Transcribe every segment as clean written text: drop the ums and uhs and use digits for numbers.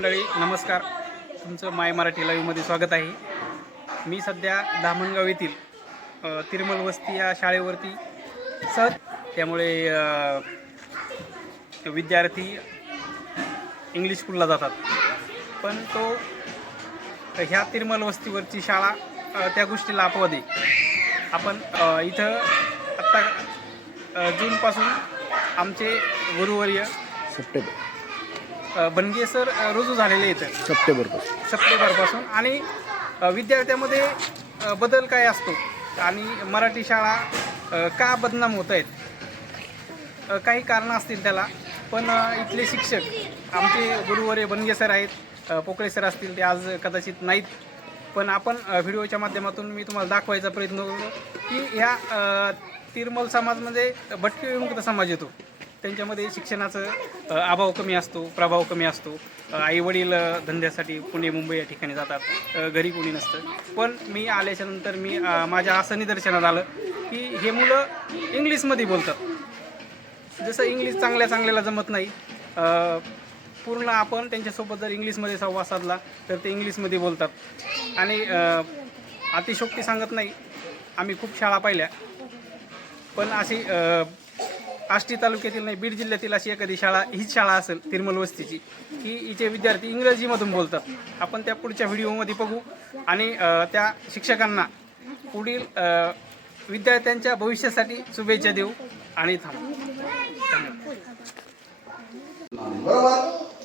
मंडळी नमस्कार, तुमचं माय मराठी लाईव्हमध्ये स्वागत आहे. मी सध्या धामणगाव येथील तिरुमल वस्ती या शाळेवरती त्यामुळे विद्यार्थी इंग्लिश स्कूलला जातात, पण ह्या तिरुमल वस्तीवरची शाळा त्या गोष्टीला अपवाद आहे. आपण इथं आत्ता जूनपासून आमचे गुरुवर्य बनगे सर रुजू झालेले आहेत सप्टेंबरपासून आणि विद्यार्थ्यामध्ये बदल काय असतो आणि मराठी शाळा का बदनाम होत आहेत, काही कारणं असतील त्याला. पण इथले शिक्षक आमचे गुरुवर्य बनगे सर आहेत, पोकळे सर असतील, ते आज कदाचित नाहीत, पण आपण व्हिडिओच्या माध्यमातून मी तुम्हाला दाखवायचा प्रयत्न करतो की ह्या तिरुमल समाज म्हणजे भटके विमुक्त समाज येतो, त्यांच्यामध्ये शिक्षणाचं अभाव कमी असतो, प्रभाव कमी असतो. आईवडील धंद्यासाठी पुणे मुंबई या ठिकाणी जातात, घरी कोणी नसतं. पण मी आल्याच्यानंतर माझ्या असं निदर्शनात आलं की हे मुलं इंग्लिशमध्ये बोलतात. जसं इंग्लिश चांगल्याला जमत नाही, पूर्ण आपण त्यांच्यासोबत जर इंग्लिशमध्ये संवाद साधला तर ते इंग्लिशमध्ये बोलतात. आणि अतिशोक्ती सांगत नाही, आम्ही खूप शाळा पाहिल्या, पण अशी आष्टी तालुक्यातील नाही, बीड जिल्ह्यातील अशी एखादी शाळा, हीच शाळा असेल तिरुमल वस्तीची, की हिचे विद्यार्थी इंग्रजीमधून बोलतात. आपण त्या पुढच्या व्हिडिओमध्ये बघू आणि त्या शिक्षकांना पुढील विद्यार्थ्यांच्या भविष्यासाठी शुभेच्छा देऊ आणि थांबू. बरोबर.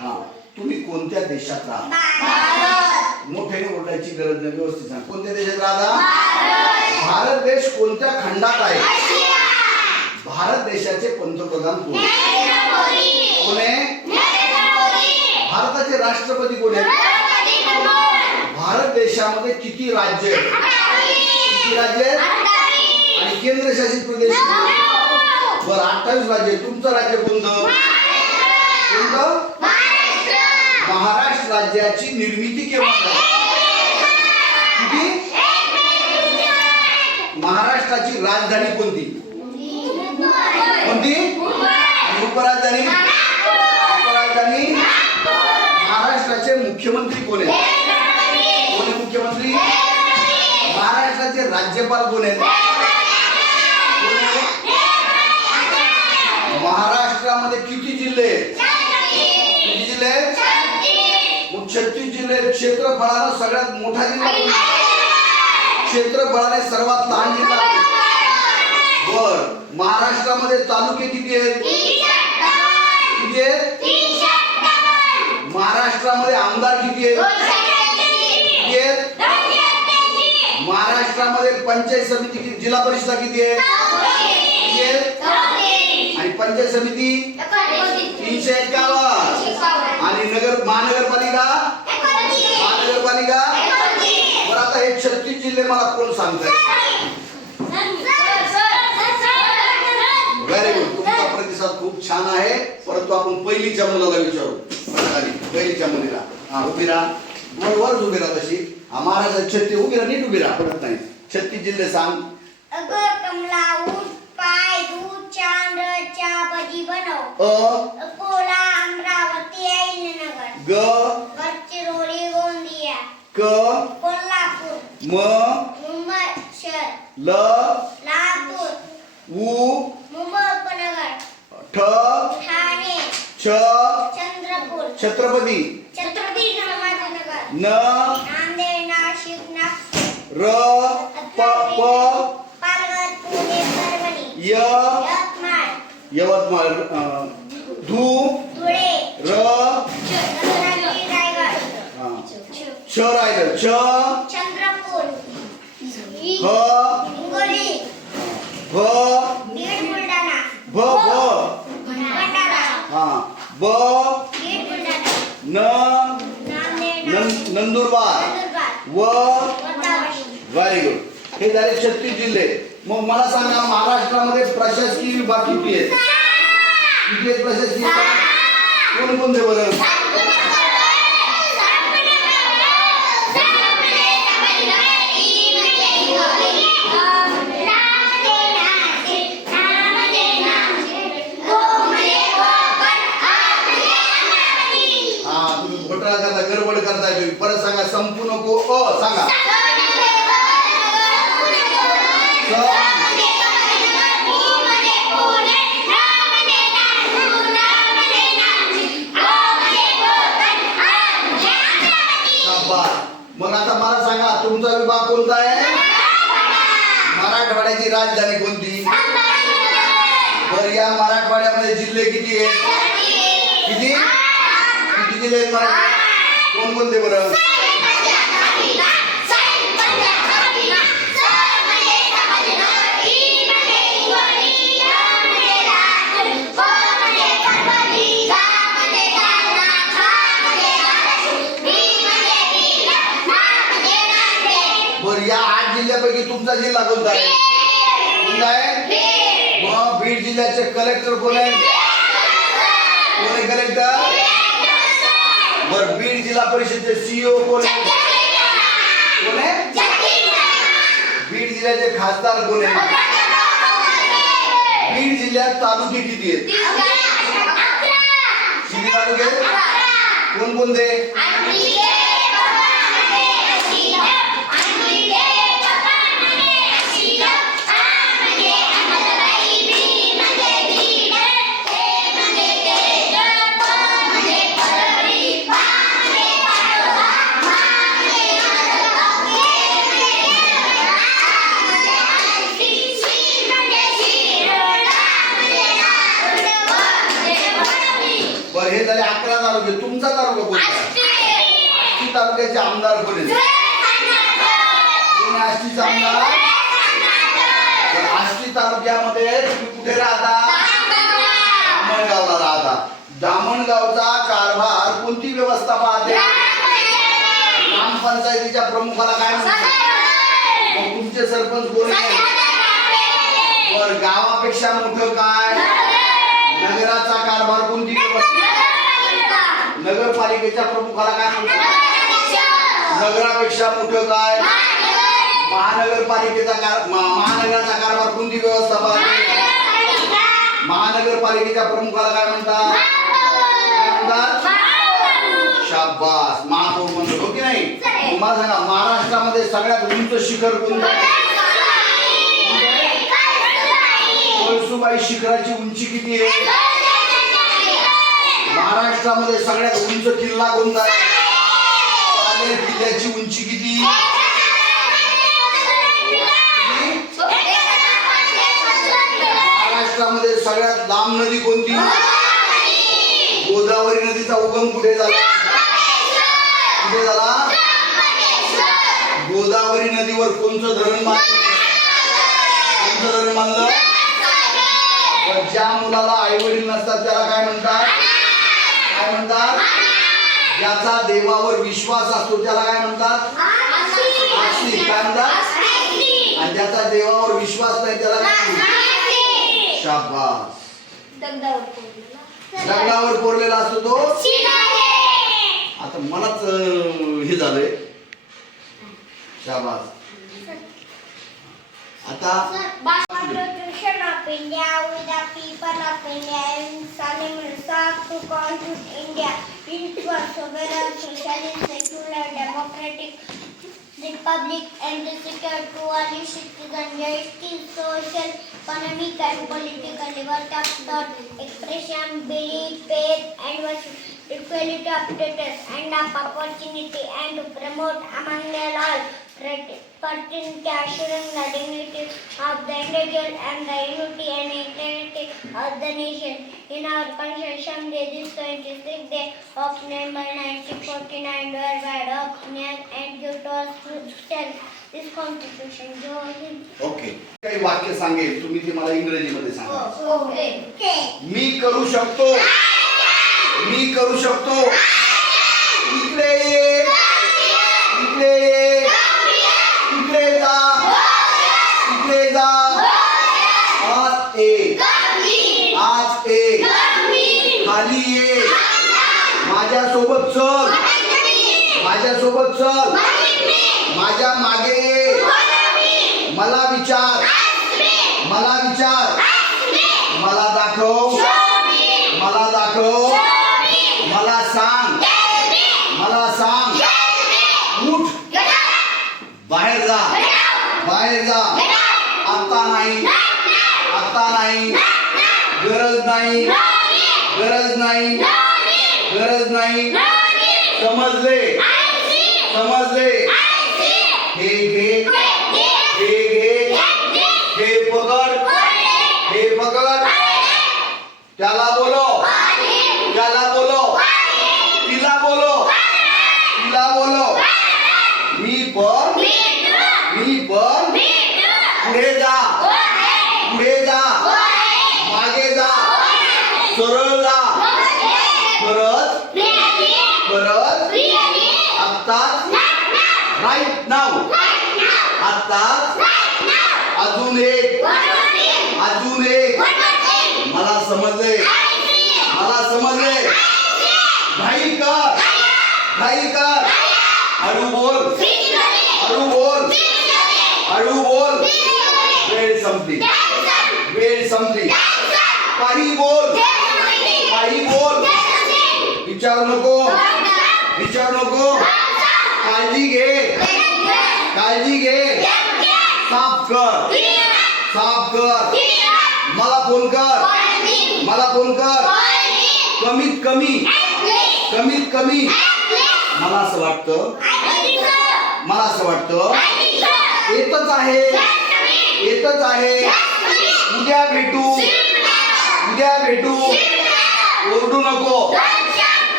हां, तुम्ही कोणत्या देशात राहता? मोठ्याने ओरडायची गरज नाही, व्यवस्थित सांग. कोणत्या देशात राहता? भारत देश कोणत्या खंडात आहे? भारत देशाचे पंतप्रधान कोण? कोण आहे? भारताचे राष्ट्रपती कोण आहेत? भारत देशामध्ये किती राज्य आहेत? किती राज्य आहेत? आणि केंद्रशासित प्रदेश? बरं, 28 राज्य. तुमचं राज्य कोणतं? महाराष्ट्र राज्याची निर्मिती केव्हा झाली? किती? महाराष्ट्राची राजधानी कोणती? कोणती? उपराजधानी? महाराष्ट्राचे मुख्यमंत्री कोण आहेत? कोण आहे मुख्यमंत्री? महाराष्ट्राचे राज्यपाल कोण आहेत? महाराष्ट्रामध्ये किती जिल्हे आहेत? किती जिल्हे आहेत? 36 जिल्हे. क्षेत्रफळाने सगळ्यात मोठा जिल्हा, क्षेत्रफळाने सर्वात लहान जिल्हा. बर, महाराष्ट्रामध्ये तालुके किती आहेत? किती आहेत? महाराष्ट्रामध्ये आमदार किती आहेत? किती आहेत? महाराष्ट्रामध्ये पंचायत समिती किती, जिल्हा परिषद किती आहेत? किती आहेत? आणि पंचायत समिती 351. आणि महानगरपालिका बरं, आता हे 36 जिल्हे मला कोण सांगताय? व्हेरी गुड, तुमचा प्रतिसाद खूप छान आहे. परंतु आपण पहिलीच्या मुलाला विचारू. पहिलीच्या मुलीला उभी राहा, वर उभी राहा. तशी महाराष्ट्रात 36 उभी राहा, नीट उभी राहा, पडत नाही. 36 जिल्हे सांग. कमला ऊस पाय दूध चांद चापदी बनव. अकोला अमरावती अहिल्यानगर. गडचिरोली गोंदिया. कोल्हापूर. मुंबई शहर. लातूर. मुंबई उपनगर. ठाणे. चंद्रपूर. छत्रपती संभाजीनगर. नांदेड नाशिक नागपूर. पालघर पुणे परभणी. यवतमाळ. धुळे. रायगड. चंद्रपूर. हिंगोली. बीड बुलढाणा. भंडारा. बीड बुलढाणा. नंदुरबार. Very good. हे झाले 36 जिल्हे. मग मला सांगा, महाराष्ट्रामध्ये प्रशासकीय विभाग किती आहेत? किती आहेत प्रशासकीय विभाग? कोणते बरं? घोटाळा करता गडबड करताय तुम्ही. परत सांगा, संपू नको. सांगा. मग आता मला सांगा, तुमचा विभाग कोणता आहे? मराठवाड्याची राजधानी कोणती? बरं, या मराठवाड्यामध्ये जिल्हे किती आहेत? किती किती जिल्हे आहेत मराठवाड्यात? कोणकोणते बरं? बरं, या 8 जिल्ह्यापैकी तुमचा जिल्हा कोणता आहे? कोणता आहे? मग बीड जिल्ह्याचे कलेक्टर कोण आहे? कोण आहे कलेक्टर? बरं, बीड जिल्हा परिषदेचे सीईओ कोण आहे? कोण आहे? बीड जिल्ह्याचे खासदार कोण आहे? बीड जिल्ह्यात तालुके किती आहेत? किती तालुके? कोणकोणते? बरं, हे झाले 11 तालुके. तुमचा तालुका कोणता? आष्टी तालुक्याचे आमदार कोण आहेत? कोण आहे आष्टीचे आमदार? आष्टी तालुक्यामध्ये तुम्ही कुठे राहता? दामणगावला राहता. दामणगावचा कारभार कोणती व्यवस्था पाहते? ग्रामपंचायतीच्या प्रमुखाला काय म्हणतात? मग तुमचे सरपंच कोण आहेत? बरं, गावापेक्षा मोठं काय? नगराचा कारभार कोणती व्यवस्था? नगरपालिकेच्या प्रमुखाला काय म्हणतात? नगरापेक्षा मोठं काय? महानगरपालिकेचा महानगराचा कारभार कोणती व्यवस्था पाहते? महानगरपालिकेच्या प्रमुखाला काय म्हणतात? शाबास, महापौर म्हणतो, हो की नाही? मला सांगा, महाराष्ट्रामध्ये सगळ्यात उंच शिखर कोणतं आहे? कळसुबाई शिखराची उंची किती आहे? महाराष्ट्रामध्ये सगळ्यात उंच किल्ला कोणता आहे? पालेर किल्ल्याची उंची किती? महाराष्ट्रामध्ये सगळ्यात लांब नदी कोणती? गोदावरी नदीचा उगम कुठे झाला? कुठे झाला? गोदावरी नदीवर कोणतं धरण बांधलं? कोणतं धरण बांधलं? ज्या मुलाला आई वडील नसतात त्याला काय म्हणतात? काय म्हणतात? ज्याचा देवावर विश्वास असतो त्याला काय म्हणतात? आस्तिक. काय म्हणतात? आणि ज्याचा देवावर विश्वास नाही त्याला काय म्हणतात? शाबास. दगडावर कोरलेला असतो तो. आता मलाच हे झालंय. शाबास. आता Constitution of India with the people of India and solemn sought to constitute India into a sovereign, socialist, secular, democratic republic and the secure to all its citizens justice, social, economic and political liberty of thought, expression, belief, faith and worship, equality of status and of opportunity and to promote among them all fraternity, assuring the dignity of the individual and the unity and integrity of the nation. In our Constitution, this 26th day of November 1949, whereby recognized and due to us this Constitution. Okay, काही वाक्य सांगेल, तुम्ही ते मला इंग्रजीमध्ये सांगा. Okay. मी करू शकतो. मी करू शकतो. इकडे ये. इकडे ये. इकडे जा. इकडे जा. आत ये. आत ये. खाली ये. माझ्यासोबत चल. माझ्यासोबत चल. माझ्या मागे ये. मला विचार. मला विचार. मला दाखव. मला दाखव. मला सांग. मला बाहेर जा. आता नाही, आता नाही, गरज नाही, गरज नाही, गरज नाही. समजले, समजले. हे घे, हे घे, हे पकड, हे पकड. त्याला बोलो, त्याला बोलो, तिला बोलो, तिला बोलो. मी पण, मी पण. पुढे जा, पुढे जा, मागे जा, सरळ जा. परत, परत. आत्ताच, राईट नाव. आत्ताच. अजून एक, अजून एक. मला समजले, मला समजले. घाई कर, घाई कर. हळू बोल, हळू बोल, हळू बोल. वेळ संपली, वेळ संपली. काही बोल, काही बोल. विचारू नको, विचारू नको. काळजी घे, काळजी घे. साफ कर, साफ कर. मला फोन कर, मला फोन कर. कमीत कमी, कमीत कमी. मला असं वाटतं, मला असं वाटतं येतच आहे, येतच आहे. उद्या भेटू, उद्या भेटू. ओरडू नको,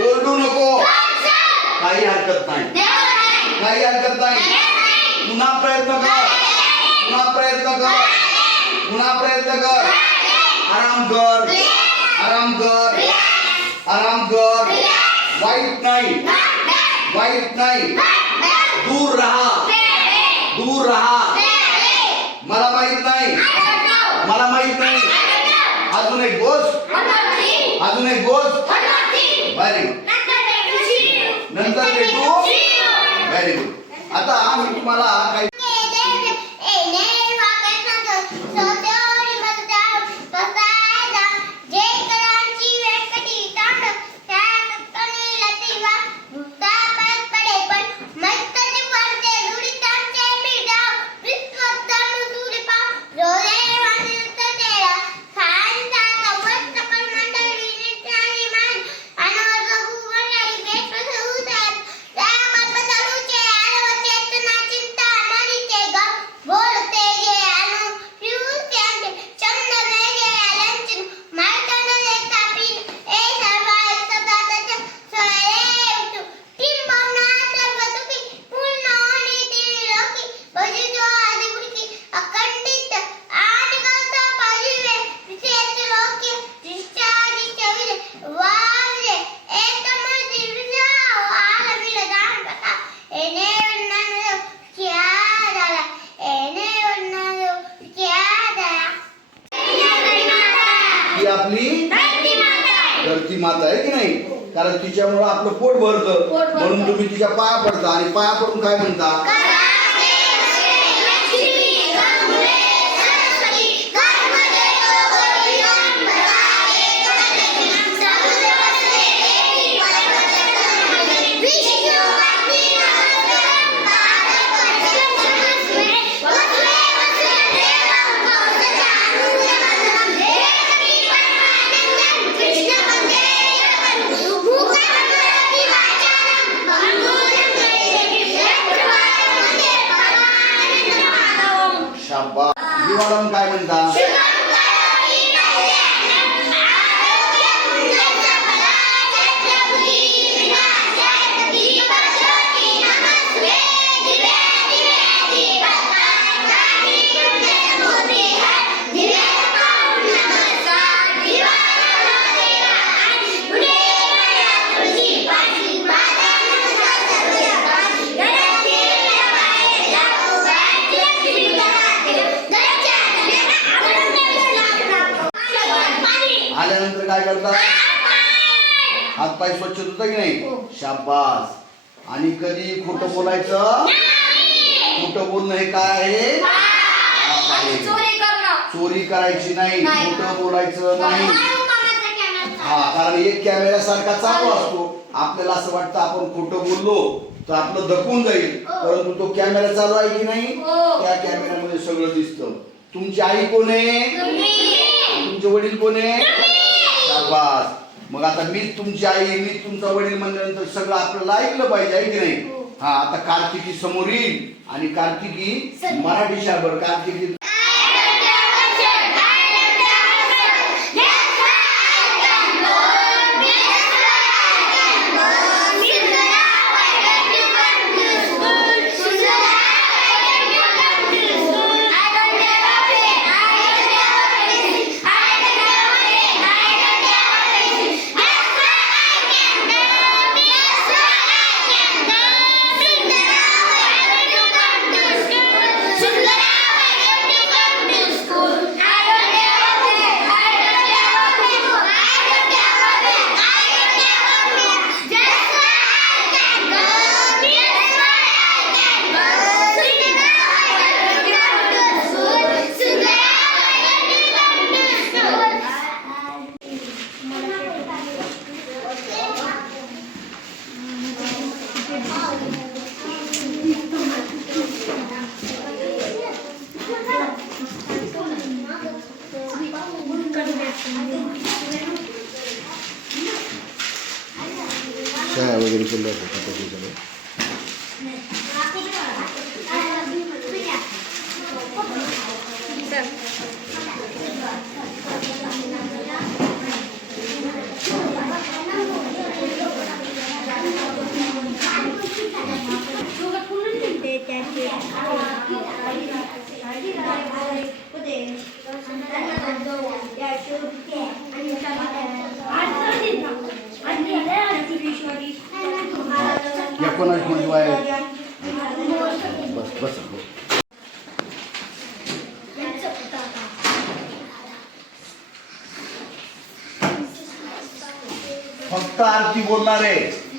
ओरडू नको. काही हरकत नाही, काही हरकत नाही. पुन्हा प्रयत्न कर, पुन्हा प्रयत्न कर, पुन्हा प्रयत्न कर. आराम कर, आराम कर, आराम कर. वाईट नाही, वाईट नाही. दूर राहा, दूर राहा. मला माहित नाही, मला माहित नाही. अजून एक गोष्ट, अजून एक गोष्ट. Very good. नंतर भेटू. Very good. आता मी तुम्हाला काही आपली धरती माता आहे की नाही. कारण तिच्यामुळे आपलं पोट भरतं, म्हणून तुम्ही तिच्या पाया पडता. आणि पाया पडून काय म्हणता? शाबास. दिवाळी काय म्हणता? आल्यानंतर काय करतात? हातपाय स्वच्छ धुता की नाही? शाबास. आणि कधी खोटं बोलायचं? खोटं बोलणं हे काय आहे? चोरी करायची नाही, खोटं बोलायचं नाही. हा, कारण एक कॅमेरा सारखा चालू असतो. आपल्याला असं वाटतं आपण खोटं बोललो तर आपलं दखून जाईल. परंतु तो कॅमेरा चालू आहे की नाही, त्या कॅमेऱ्यामध्ये सगळं दिसतं. तुमची आई कोण आहे, तुमचे वडील कोण आहे, शाबास. मग आता मीच तुमची आई, मीच तुमचा वडील म्हणल्यानंतर सगळं आपल्याला ऐकलं पाहिजे आहे की नाही. हा, आता कार्तिकी समोर येईल आणि कार्तिकी मराठी शाळेवर कार्तिकी शाळा वगैरे केलं या कोणाची मुलगी आहे, बस बस. फक्त आरती बोलणार आहे.